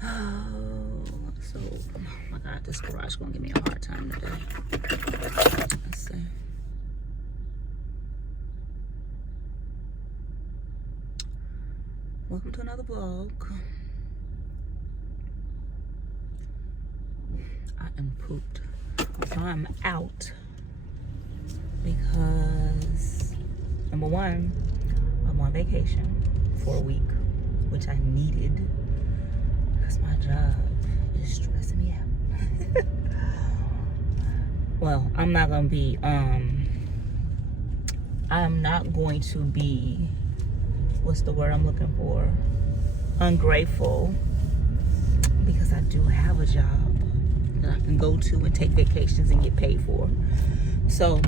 So, oh my God, this garage gonna give me a hard time today. Let's see. Welcome to another vlog. I am pooped. So I'm out because, number one, I'm on vacation for a week, which I needed because my job is stressing me out. Well, I'm not going to be, I'm not going to be, what's the word I'm looking for? Ungrateful, because I do have a job that I can go to and take vacations and get paid for. So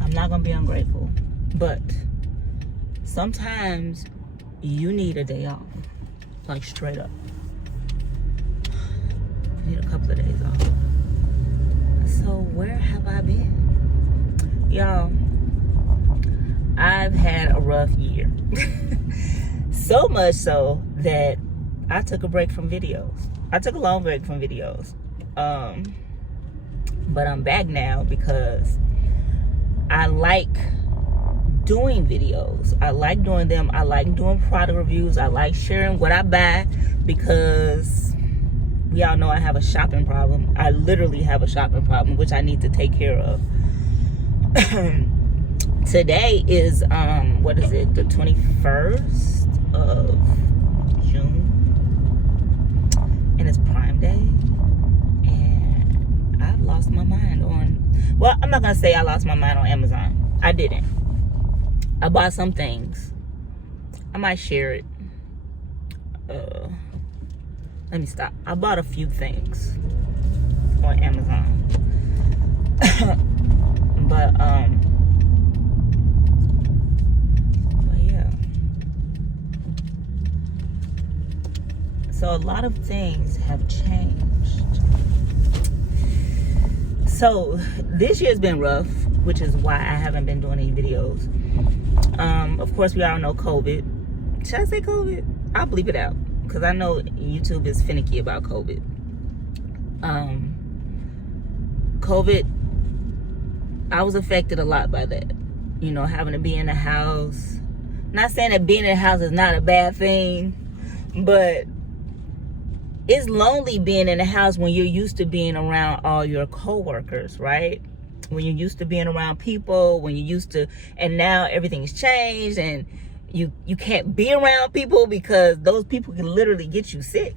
I'm not gonna be ungrateful, but sometimes you need a day off, like straight up. You need a couple of days off. So where have I been? Y'all, I've had a rough year. So much so that I took a break from videos. I took a long break from videos. But I'm back now because I like doing videos. I like doing them. I like doing product reviews. I like sharing what I buy because we all know I have a shopping problem. I literally have a shopping problem, which I need to take care of. Today is, what is it? The 21st of June. And it's Prime Day. And I've lost my mind on, well, I'm not going to say I lost my mind on Amazon. I didn't. I bought some things. I might share it. Let me stop. I bought a few things on Amazon. But yeah. So a lot of things have changed. So this year's been rough, which is why I haven't been doing any videos. Of course, we all know COVID. Should I say COVID? I'll bleep it out because I know YouTube is finicky about COVID. COVID, I was affected a lot by that. You know, having to be in the house. Not saying that being in the house is not a bad thing, but it's lonely being in the house when you're used to being around all your coworkers, right? When you're used to being around people, when you're used to, and now everything's changed and you can't be around people because those people can literally get you sick.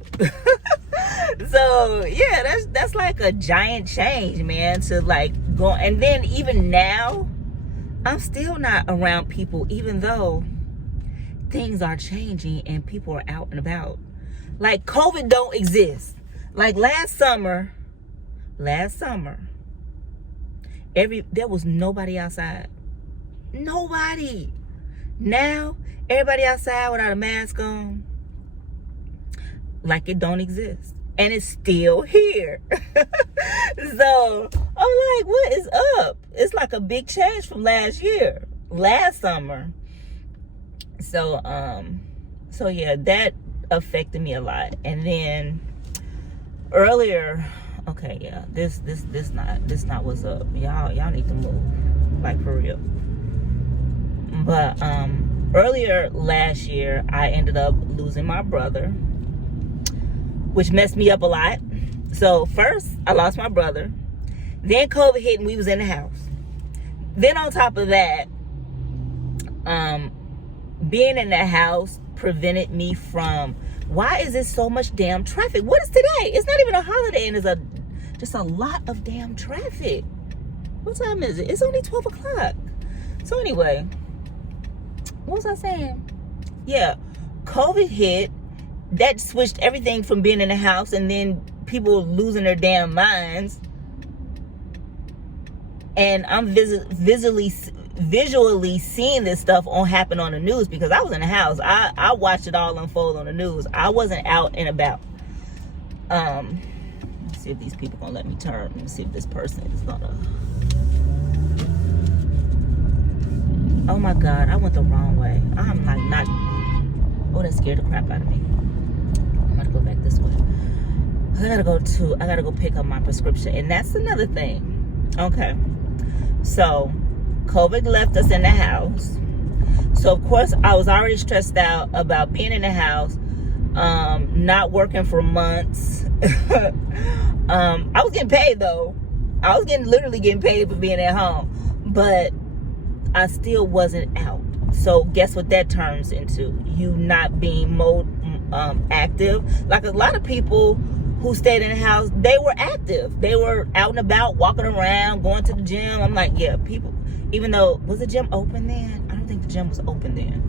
So yeah, that's like a giant change, man, to like go. And then even now, I'm still not around people, even though things are changing and people are out and about. Like COVID don't exist. Like last summer, there was nobody outside. Nobody. Now, everybody outside without a mask on, like it don't exist. And it's still here. So, I'm like, what is up? It's like a big change from last summer. So yeah, that affected me a lot. And then earlier, okay, yeah, this not what's up. Y'all need to move, like for real. But earlier last year, I ended up losing my brother, which messed me up a lot. So first, I lost my brother. Then COVID hit and we was in the house. Then on top of that, being in the house prevented me from, why is there so much damn traffic? What is today? It's not even a holiday and there's just a lot of damn traffic. What time is it? It's only 12 o'clock. So anyway, what was I saying? Yeah, COVID hit. That switched everything from being in the house and then people losing their damn minds. And I'm visually seeing this stuff happen on the news because I was in the house. I watched it all unfold on the news. I wasn't out and about. Let's see if these people gonna let me turn. Let me see if this person is gonna. Oh my God, I went the wrong way. I'm like not. Oh, that scared the crap out of me. gonna go back this way. I gotta go pick up my prescription. And that's another thing. Okay. So COVID left us in the house. So of course I was already stressed out about being in the house, not working for months. I was getting paid though. I was literally getting paid for being at home, but I still wasn't out. So guess what that turns into? You not being active. Like a lot of people who stayed in the house, they were active. They were out and about, walking around, going to the gym. I'm like, yeah, people, even though, was the gym open then? I don't think the gym was open then.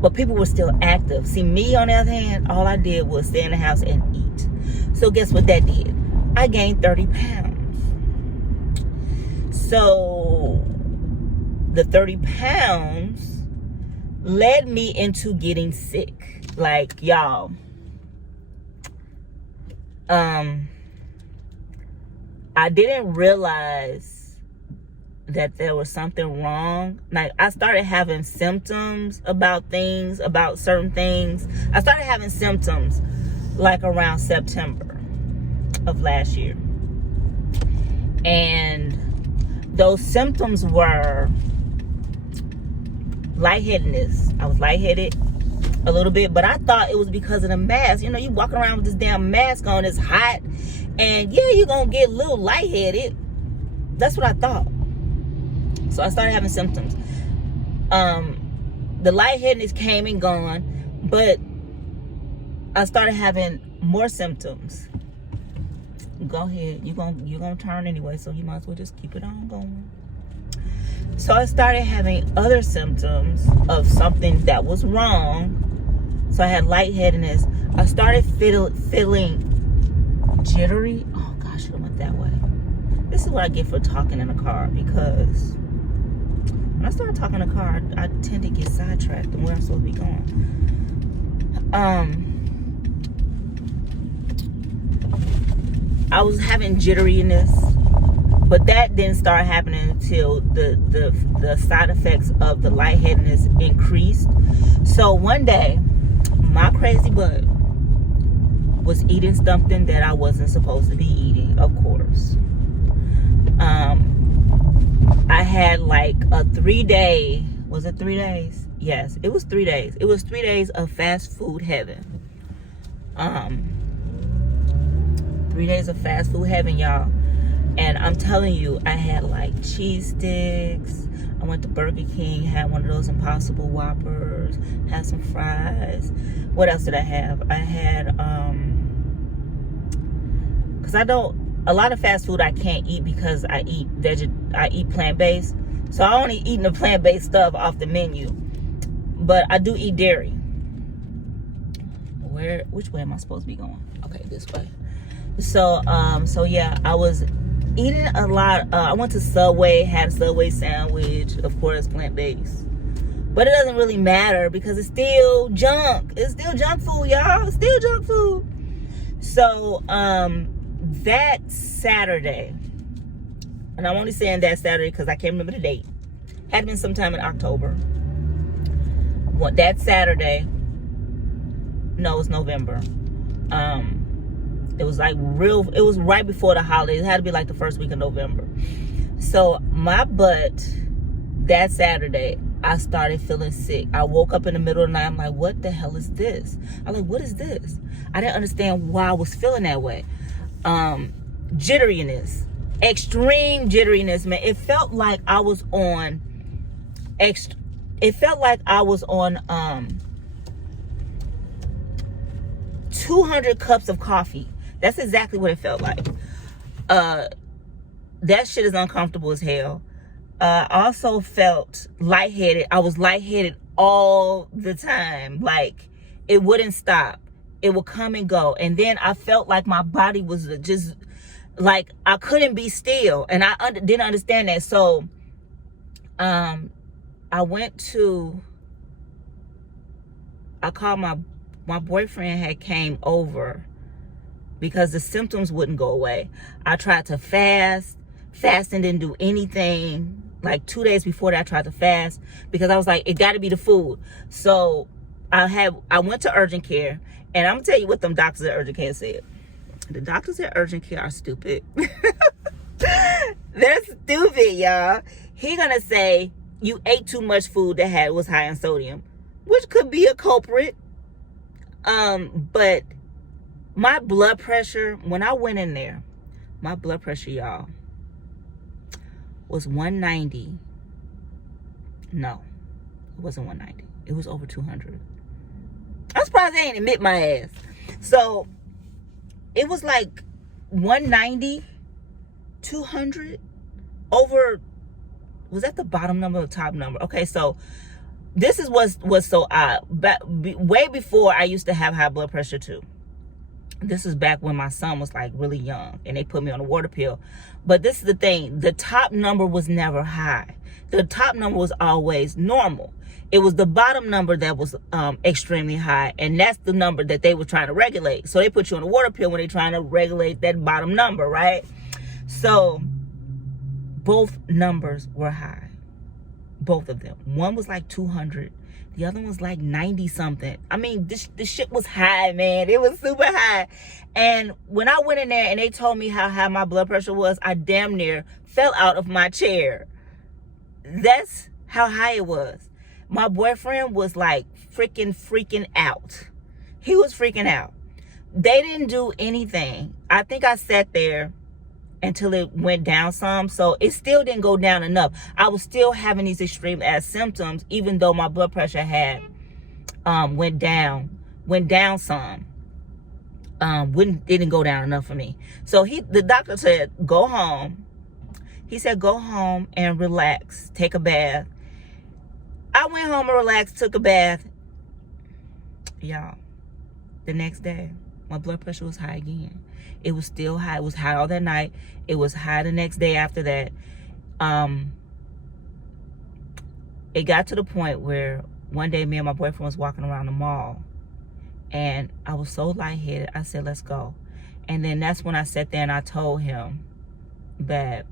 But people were still active. See, me on the other hand, all I did was stay in the house and eat. So guess what that did? I gained 30 pounds. So the 30 pounds led me into getting sick. Like, y'all, I didn't realize that there was something wrong. Like, I started having symptoms about certain things. I started having symptoms like around September of last year. And those symptoms were lightheadedness. I was lightheaded a little bit, but I thought it was because of the mask. You know, you walking around with this damn mask on, it's hot, and yeah, you're gonna get a little lightheaded. That's what I thought. So I started having symptoms. The lightheadedness came and gone, but I started having more symptoms. Go ahead, you're gonna turn anyway, so you might as well just keep it on going. So I started having other symptoms of something that was wrong. So I had lightheadedness. I started feeling jittery. Oh gosh, I should have went that way. This is what I get for talking in a car, because when I start talking in a car, I tend to get sidetracked and where I'm supposed to be going. I was having jitteriness, but that didn't start happening until the side effects of the lightheadedness increased. So one day, my crazy butt was eating something that I wasn't supposed to be eating, of course. I had like a 3-day, was it 3 days? Yes, it was 3 days. It was 3 days of fast food heaven. 3 days of fast food heaven, y'all. And I'm telling you, I had like cheese sticks. I went to Burger King, had one of those Impossible Whoppers, had some fries. What else did I have? I had, because a lot of fast food I can't eat because I eat plant-based. So I only eating the plant-based stuff off the menu. But I do eat dairy. Which way am I supposed to be going? Okay, this way. So yeah, I was eating a lot. I went to Subway, had a Subway sandwich, of course, plant-based. But it doesn't really matter because it's still junk. It's still junk food, y'all. It's still junk food. So, that Saturday, and I'm only saying that Saturday because I can't remember the date. Had been sometime in October. That Saturday, no, it was November. It was like it was right before the holidays. It had to be like the first week of November. So my butt, that Saturday, I started feeling sick. I woke up in the middle of the night. I'm like, what the hell is this? I'm like, what is this? I didn't understand why I was feeling that way. Jitteriness, extreme jitteriness, man. It felt like I was on 200 cups of coffee. That's exactly what it felt like. That shit is uncomfortable as hell. I also felt lightheaded. I was lightheaded all the time. Like, it wouldn't stop. It would come and go. And then I felt like my body was just, like, I couldn't be still. And I didn't understand that. So, I called my boyfriend had came over because the symptoms wouldn't go away. I tried to fast. Fasting didn't do anything. Like 2 days before that, I tried to fast because I was like, it got to be the food. So I went to urgent care, and I'm gonna tell you what them doctors at urgent care said. The doctors at urgent care are stupid. They're stupid, y'all. He gonna say you ate too much food that was high in sodium, which could be a culprit. But my blood pressure, when I went in there, my blood pressure, y'all, was 190. No, it wasn't 190. It was over 200. I'm surprised they ain't admit my ass. So it was like 190, 200, over, was that the bottom number or the top number? Okay, so this is what's so odd. Way before I used to have high blood pressure too. This is back when my son was like really young and they put me on a water pill. But this is the thing, the top number was never high. The top number was always normal. It was the bottom number that was extremely high, and that's the number that they were trying to regulate. So they put you on a water pill when they're trying to regulate that bottom number, right? So both numbers were high. Both of them. One was like 200. The other one was like 90 something. I mean, this shit was high, man. It was super high. And when I went in there and they told me how high my blood pressure was, I damn near fell out of my chair. That's how high it was. My boyfriend was like freaking out. He was freaking out. They didn't do anything. I think I sat there until it went down some. So it still didn't go down enough. I was still having these extreme ass symptoms, even though my blood pressure had went down some. Didn't go down enough for me. So the doctor said, go home. He said, go home and relax, take a bath. I went home and relaxed, took a bath. Y'all, the next day, my blood pressure was high again. It was still high. It was high all that night. It was high the next day after that. It got to the point where one day me and my boyfriend was walking around the mall, and I was so lightheaded. I said, let's go. And then that's when I sat there and I told him that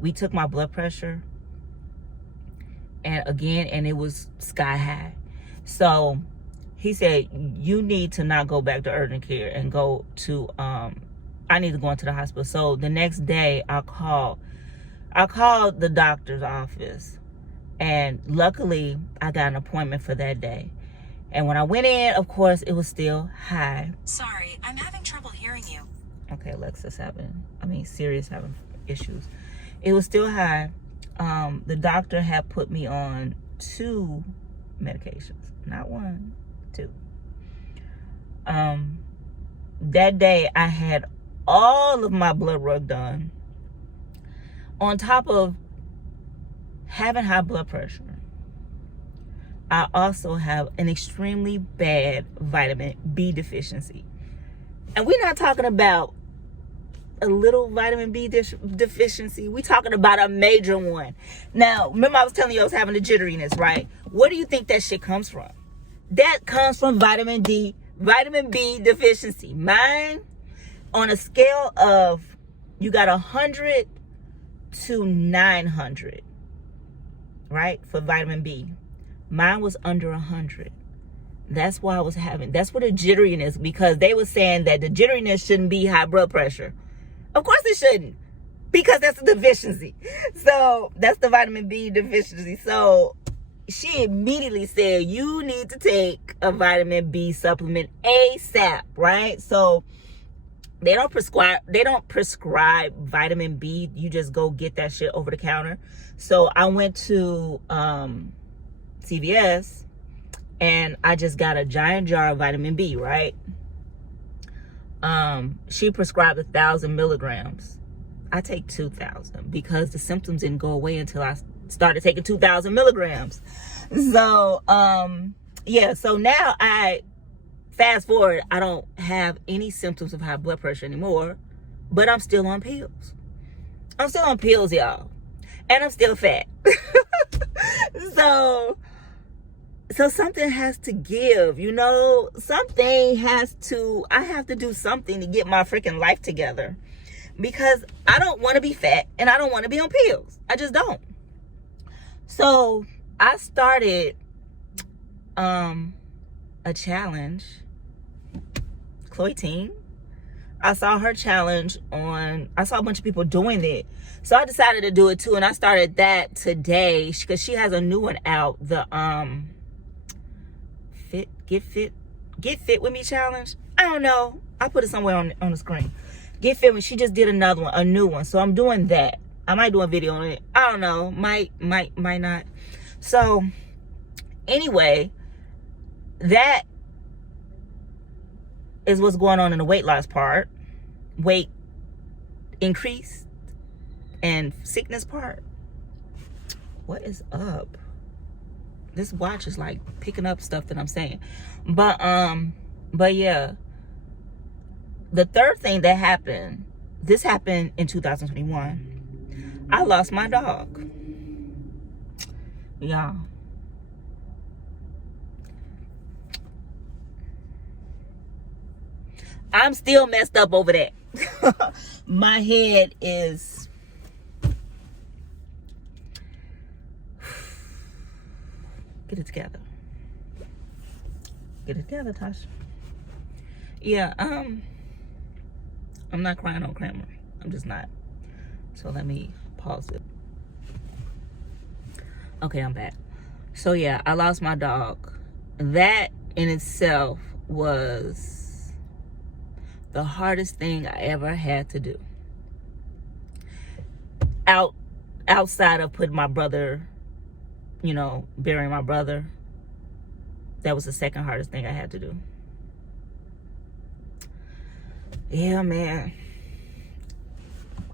we took my blood pressure and it was sky high. So he said, you need to not go back to urgent care and go to, I need to go into the hospital. So the next day I called the doctor's office, and luckily I got an appointment for that day. And when I went in, of course, it was still high. Sorry, I'm having trouble hearing you. Okay, Sirius having issues. It was still high. The doctor had put me on 2 medications, not 1, 2. That day I had all of my blood work done. On top of having high blood pressure, I also have an extremely bad vitamin B deficiency. And we're not talking about a little vitamin B deficiency. We're talking about a major one. Now, remember I was telling you I was having the jitteriness, right? Where do you think that shit comes from? That comes from vitamin B deficiency. Mine, on a scale of, you got 100 to 900, right, for vitamin B. Mine was under 100. That's why that's what the jitteriness, because they were saying that the jitteriness shouldn't be high blood pressure. Of course it shouldn't, because that's a deficiency. So that's the vitamin B deficiency. So she immediately said, you need to take a vitamin B supplement ASAP, right? So they don't prescribe vitamin B. You just go get that shit over the counter. So I went to CVS and I just got a giant jar of vitamin B, right? She prescribed 1,000 milligrams. I take 2,000 because the symptoms didn't go away until I started taking 2,000 milligrams. So, yeah, so now fast forward, I don't have any symptoms of high blood pressure anymore, but I'm still on pills. I'm still on pills, y'all. And I'm still fat. So something has to give, you know? I have to do something to get my freaking life together. Because I don't want to be fat and I don't want to be on pills. I just don't. So I started a challenge. Chloe Teen. I saw her challenge I saw a bunch of people doing it. So I decided to do it too. And I started that today because she has a new one out. The Get Fit With Me challenge. I don't know. I put it somewhere on the screen. Get Fit With Me. She just did another one, a new one. So I'm doing that. I might do a video on it. I don't know. Might not. So anyway, that is what's going on in the weight loss part. Weight increase and sickness part. What is up? This watch is like picking up stuff that I'm saying. But yeah. The third thing that happened, this happened in 2021. I lost my dog. Y'all. I'm still messed up over that. My head is... Get it together. Get it together, Tasha. Yeah, I'm not crying on camera. I'm just not. So let me pause it. Okay, I'm back. So yeah, I lost my dog. That in itself was the hardest thing I ever had to do. Outside of putting my brother, burying my brother. That was the second hardest thing I had to do. Yeah, man.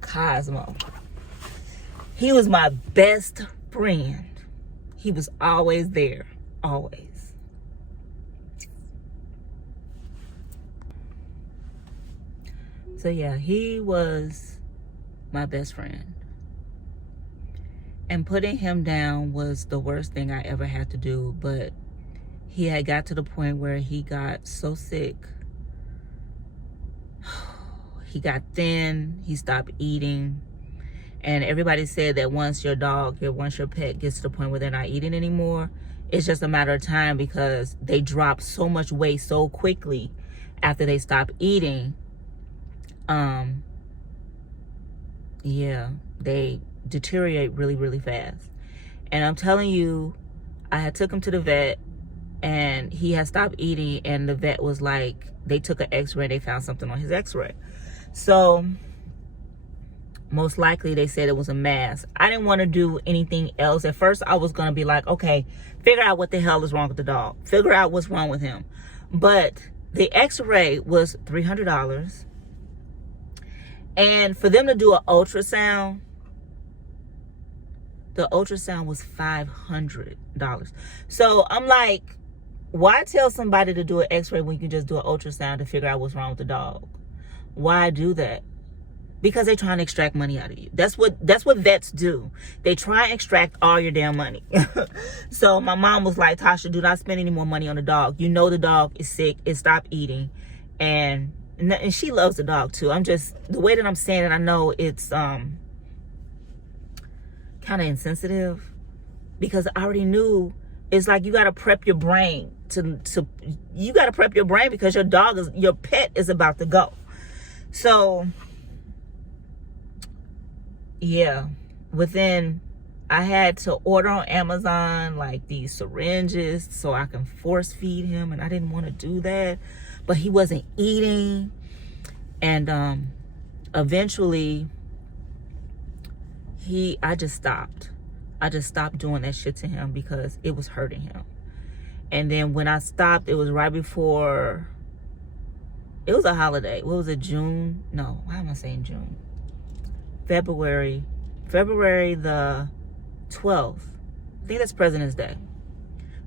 Cosmo. He was my best friend. He was always there. Always. So yeah, he was my best friend. And putting him down was the worst thing I ever had to do. But he had got to the point where he got so sick. He got thin. He stopped eating. And everybody said that once your pet gets to the point where they're not eating anymore, it's just a matter of time because they drop so much weight so quickly after they stop eating. Yeah, they deteriorate really, really fast. And I'm telling you, I had took him to the vet and he had stopped eating, and the vet was like, they took an x-ray, they found something on his x-ray. So most likely they said it was a mass. I didn't want to do anything else. At first I was going to be like, okay, figure out what the hell is wrong with the dog. Figure out what's wrong with him. But the x-ray was $300. And for them to do an ultrasound, the ultrasound was $500. So I'm like, why tell somebody to do an x-ray when you can just do an ultrasound to figure out what's wrong with the dog? Why do that? Because they're trying to extract money out of you. That's what vets do. They try and extract all your damn money. So my mom was like, Tasha, do not spend any more money on the dog. You know the dog is sick. It stopped eating. And she loves the dog too. I'm just, the way that I'm saying it, I know it's kind of insensitive, because I already knew. It's like you got to prep your brain you got to prep your brain because your pet is about to go. So yeah, I had to order on Amazon like these syringes so I can force feed him, and I didn't want to do that, but he wasn't eating. And eventually I just stopped doing that shit to him because it was hurting him. And then when I stopped, it was right before, it was a holiday. What was it, June? No, why am I saying June? February the 12th. I think that's President's Day.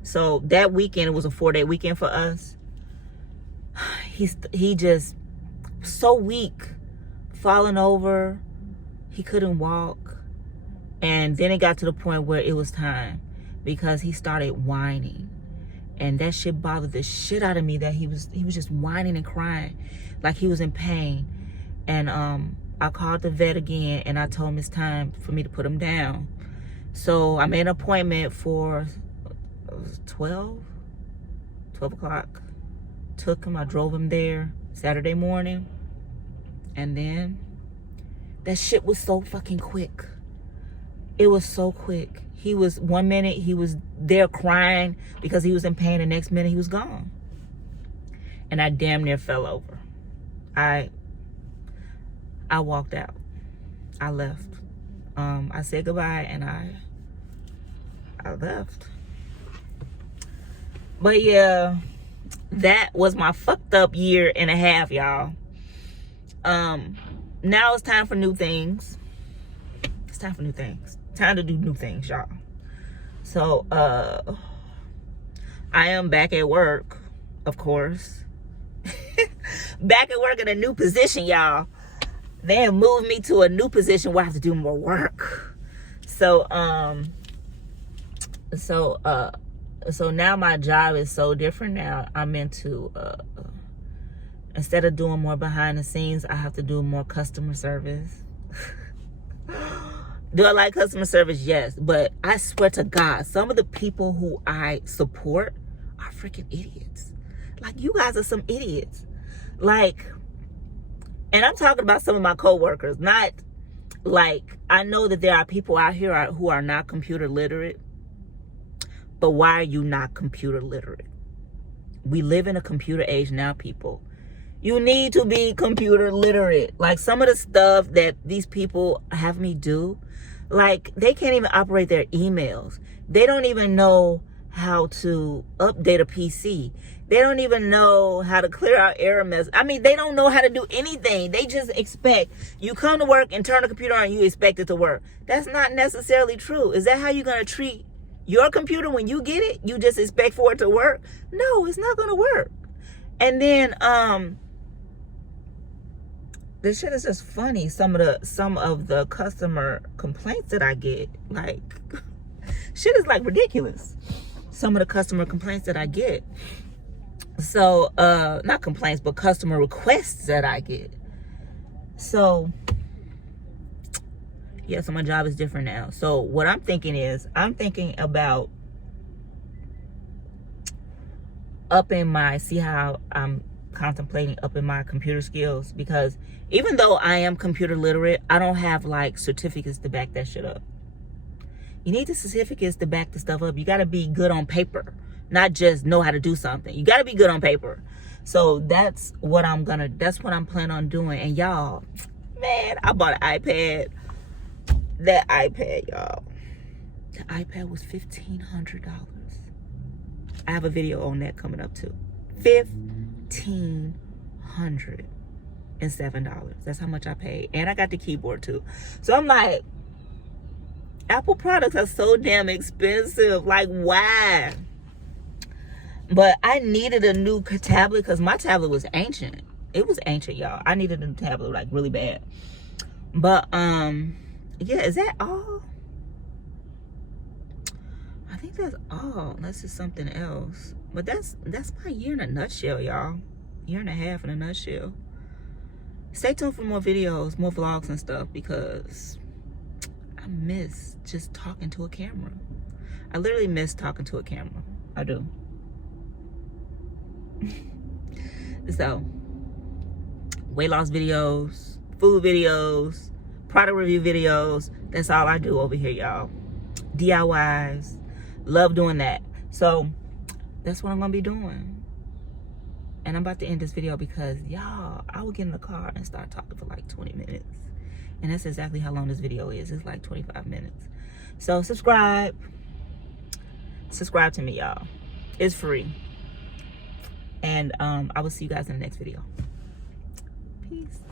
So that weekend, it was a 4-day weekend for us. He just so weak, falling over. He couldn't walk. And then it got to the point where it was time, because he started whining. And that shit bothered the shit out of me, that he was just whining and crying like he was in pain. And I called the vet again, and I told him it's time for me to put him down. So I made an appointment for 12 o'clock. Took him, I drove him there Saturday morning. And then that shit was so fucking quick. It was so quick. He was, 1 minute he was there crying because he was in pain. The next minute he was gone. And I damn near fell over. I walked out. I left. I said goodbye and I left. But yeah, that was my fucked up year and a half, y'all. Now it's time for new things. It's time for new things. Time to do new things, y'all. So I am back at work, of course. Back at work in a new position, y'all. They have moved me to a new position where I have to do more work. So now my job is so different now. I'm into instead of doing more behind the scenes, I have to do more customer service. Do I like customer service? Yes. But I swear to God, some of the people who I support are freaking idiots. Like, you guys are some idiots. Like, and I'm talking about some of my coworkers, not like, I know that there are people out here who are not computer literate. But why are you not computer literate? We live in a computer age now, people. You need to be computer literate. Like, some of the stuff that these people have me do, like, they can't even operate their emails. They don't even know how to update a PC. They don't even know how to clear out error messages. I mean, they don't know how to do anything. They just expect you come to work and turn the computer on, you expect it to work. That's not necessarily true. Is that how you're going to treat your computer when you get it? You just expect for it to work? No, it's not going to work. And then this shit is just funny. Some of the customer complaints that I get, like, shit is like ridiculous. Some of the customer complaints that I get. So not complaints, but customer requests that I get. So yeah, so my job is different now. So what I'm thinking is, I'm thinking about see how I'm contemplating upping my computer skills, because even though I am computer literate, I don't have like certificates to back that shit up. You need the certificates to back the stuff up. You got to be good on paper, not just know how to do something. You got to be good on paper. So that's what I'm planning on doing. And y'all, man, I bought an iPad. That iPad, y'all, the iPad was $1,500. I have a video on that coming up too. $1,507. That's how much I paid. And I got the keyboard too. So I'm like, Apple products are so damn expensive. Like, why? But I needed a new tablet because my tablet was ancient. It was ancient, y'all. I needed a new tablet, like, really bad. But yeah, is that all? I think that's all. Unless it's something else. But that's my year in a nutshell, y'all. Year and a half in a nutshell. Stay tuned for more videos, more vlogs and stuff, because I miss just talking to a camera. I literally miss talking to a camera. I do. So, weight loss videos, food videos, product review videos. That's all I do over here, y'all. DIYs. Love doing that. So, that's what I'm going to be doing. And I'm about to end this video because, y'all, I will get in the car and start talking for like 20 minutes. And that's exactly how long this video is. It's like 25 minutes. So, subscribe. Subscribe to me, y'all. It's free. And I will see you guys in the next video. Peace.